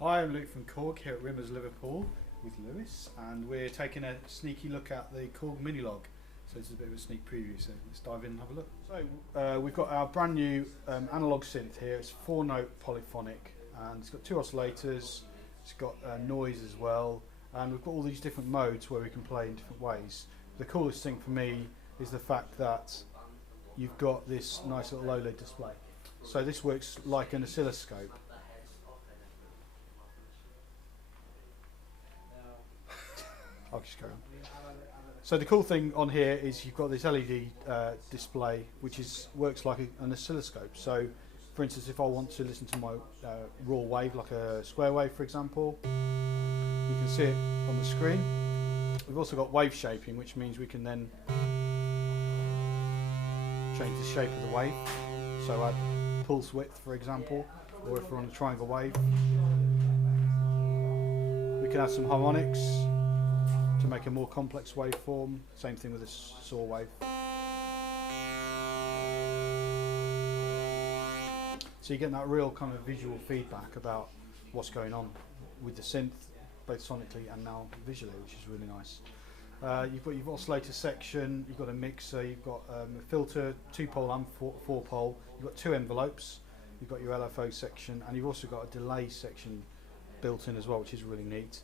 Hi, I'm Luke from Korg here at Rimmers Liverpool with Lewis, and we're taking a sneaky look at the Korg Minilogue. So this is a bit of a sneak preview, so let's dive in and have a look. So we've got our brand new analog synth here. It's 4-note polyphonic, and it's got 2 oscillators, it's got noise as well, and we've got all these different modes where we can play in different ways. The coolest thing for me is the fact that you've got this nice little OLED display. So this works like an oscilloscope. I'll just go on. So the cool thing on here is you've got this LED display which works like an oscilloscope. So for instance, if I want to listen to my raw wave, like a square wave for example, you can see it on the screen. We've also got wave shaping, which means we can then change the shape of the wave. So add pulse width for example, or if we're on a triangle wave. We can add some harmonics to make a more complex waveform. Same thing with a saw wave. So you get that real kind of visual feedback about what's going on with the synth, both sonically and now visually, which is really nice. You've got your oscillator section, you've got a mixer, you've got a filter, 2-pole and 4-pole, you've got 2 envelopes, you've got your LFO section, and you've also got a delay section built in as well, which is really neat.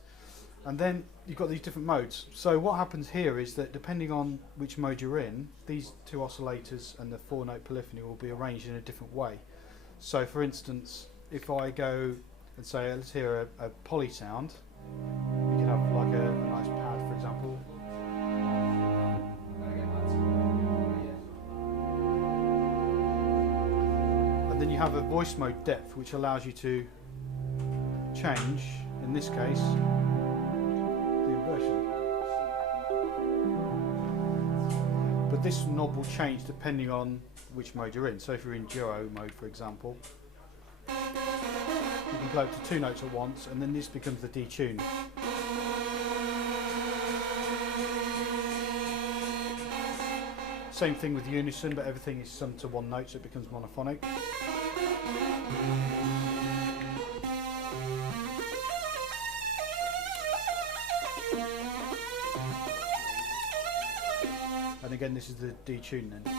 And then you've got these different modes. So what happens here is that depending on which mode you're in, these 2 oscillators and the 4-note polyphony will be arranged in a different way. So for instance, if I go and say, let's hear a poly sound, you can have like a nice pad for example. And then you have a voice mode depth, which allows you to change, in this case, but this knob will change depending on which mode you're in. So if you're in duo mode for example, you can play up to 2 notes at once, and then this becomes the detune. Same thing with unison, but everything is summed to 1 note, so it becomes monophonic. And again, this is the detune then. So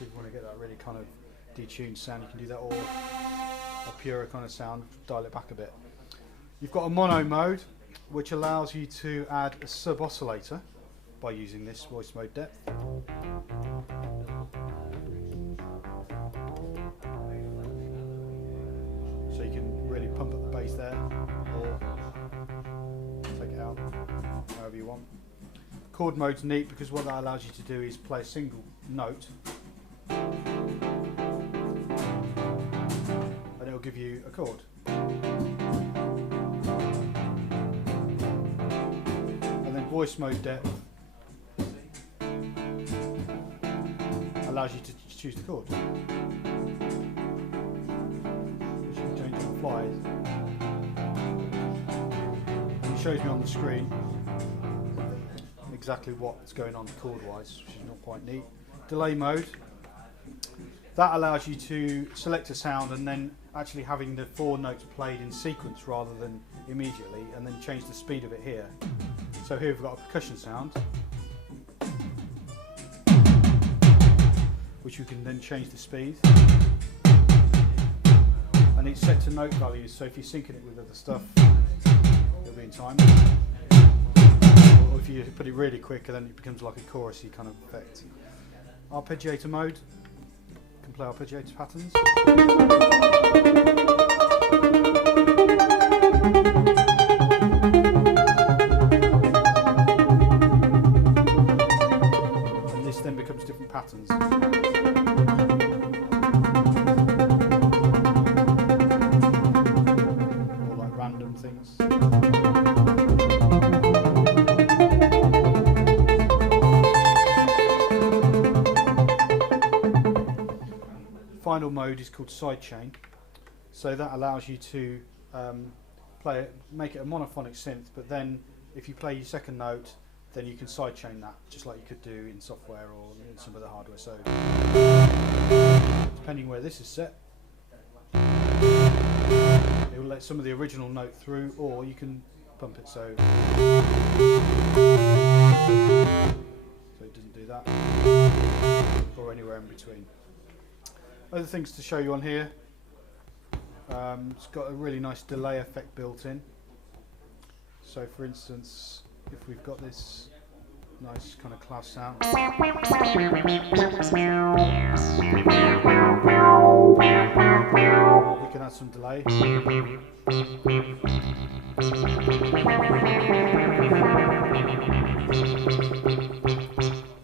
if you want to get that really kind of detuned sound, you can do that, or a purer kind of sound, dial it back a bit. You've got a mono mode, which allows you to add a sub oscillator by using this voice mode depth. So you can really pump up the bass there, or take it out however you want. Chord mode's neat because what that allows you to do is play a single note and it'll give you a chord. And then voice mode depth allows you to choose the chord, which you can change on the fly. And it shows me on the screen exactly what's going on chord wise, which is not quite neat. Delay mode, that allows you to select a sound and then actually having the 4 notes played in sequence rather than immediately, and then change the speed of it here. So here we've got a percussion sound, which you can then change the speed, and it's set to note values, so if you're syncing it with other stuff it'll be in time. Or if you put it really quick, then it becomes like a chorusy kind of effect. Arpeggiator mode, you can play arpeggiator patterns. And this then becomes different patterns. Or like random things. Final mode is called Sidechain, so that allows you to make it a monophonic synth, but then if you play your second note, then you can sidechain that, just like you could do in software or in some other hardware. So depending where this is set, let some of the original note through, or you can bump it so it doesn't do that, or anywhere in between. Other things to show you on here, it's got a really nice delay effect built in. So for instance, if we've got this nice kind of class sound, we can add some delay.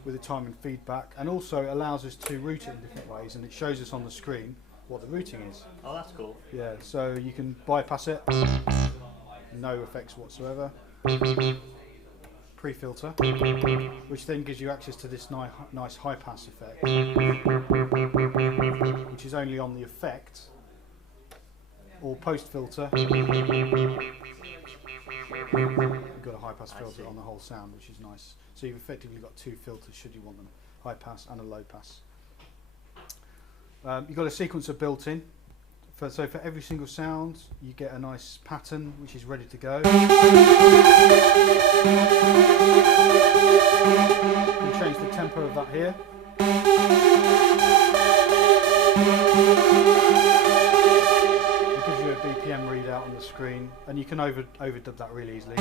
With the time and feedback, and also it allows us to route it in different ways, and it shows us on the screen what the routing is. Oh, that's cool. Yeah, so you can bypass it, no effects whatsoever. Pre-filter, which then gives you access to this nice high pass effect, which is only on the effect, or post filter. You've got a high pass filter on the whole sound, which is nice. So you've effectively got two filters should you want them, high pass and a low pass. You've got a sequencer built in. So for every single sound, you get a nice pattern which is ready to go. You can change the tempo of that here. It gives you a BPM readout on the screen, and you can overdub that really easily.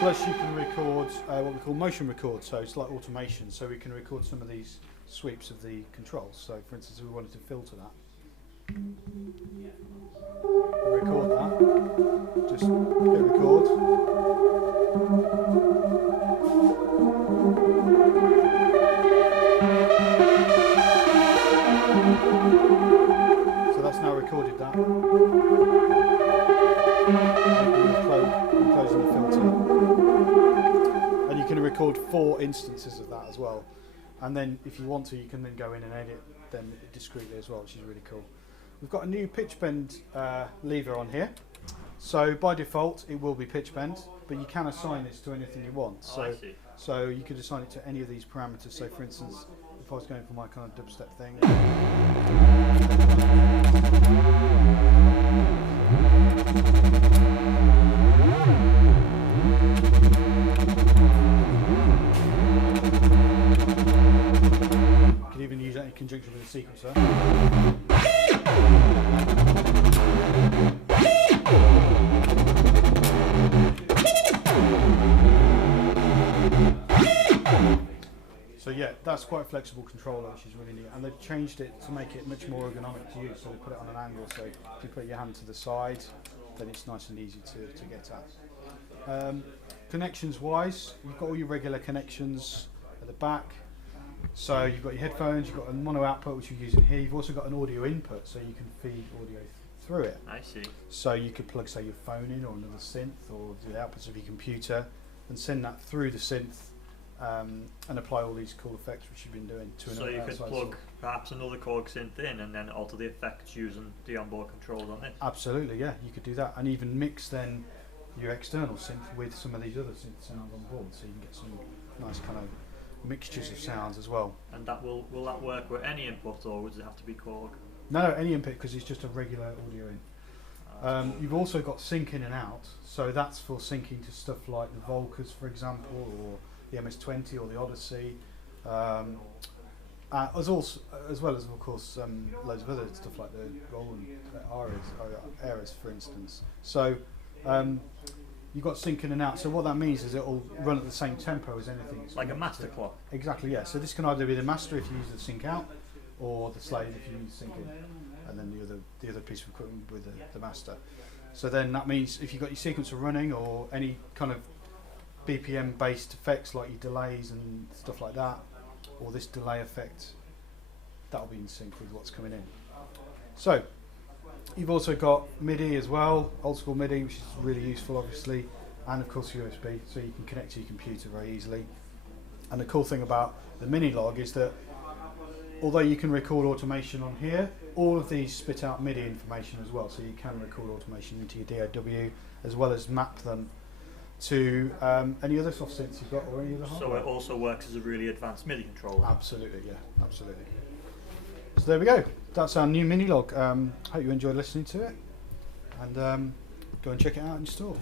Plus you can record what we call motion record, so it's like automation, so we can record some of these sweeps of the controls. So for instance, if we wanted to filter that, record that, just hit record. So that's now recorded that. Closing the filter. And you can record 4 instances of that as well. And then if you want to, you can then go in and edit them discreetly as well, which is really cool. We've got a new pitch bend lever on here. So by default, it will be pitch bend, but you can assign this to anything you want. So you could assign it to any of these parameters. So for instance, if I was going for my kind of dubstep thing, you could even use that in conjunction with a sequencer. So yeah, that's quite a flexible controller, which is really neat. And they've changed it to make it much more ergonomic to use. So they put it on an angle, so if you put your hand to the side, then it's nice and easy to get at. Connections wise, you've got all your regular connections at the back. So you've got your headphones, you've got a mono output which you're using here. You've also got an audio input, so you can feed audio through it. I see. So you could plug, say, your phone in or another synth, or the outputs of your computer, and send that through the synth. And apply all these cool effects which you've been doing to so you could plug perhaps another Korg synth in and then alter the effects using the onboard controls on it. Absolutely, yeah, you could do that, and even mix then your external synth with some of these other synth sounds on board, so you can get some nice kind of mixtures of sounds as well. And that will that work with any input, or does it have to be Korg? No, any input, because it's just a regular audio in. You've also got sync in and out, so that's for syncing to stuff like the Volkers, for example, or the MS-20 or the Odyssey, as well as of course loads of other stuff like the Roland Ares, for instance. So you've got sync in and out. So what that means is it will run at the same tempo as anything. Like a master clock. Exactly, yeah. So this can either be the master if you use the sync out, or the slave if you use the sync in, and then the other piece of equipment with the master. So then that means if you've got your sequencer running, or any kind of BPM based effects like your delays and stuff like that, or this delay effect, that'll be in sync with what's coming in. So you've also got MIDI as well, old school MIDI, which is really useful obviously, and of course USB, so you can connect to your computer very easily. And the cool thing about the Minilogue is that although you can record automation on here, all of these spit out MIDI information as well, so you can record automation into your DAW as well as map them to any other soft synths you've got or any other So hardware. it also works as a really advanced MIDI controller. Absolutely, yeah, absolutely. So there we go. That's our new Minilogue. Hope you enjoyed listening to it, and go and check it out in store.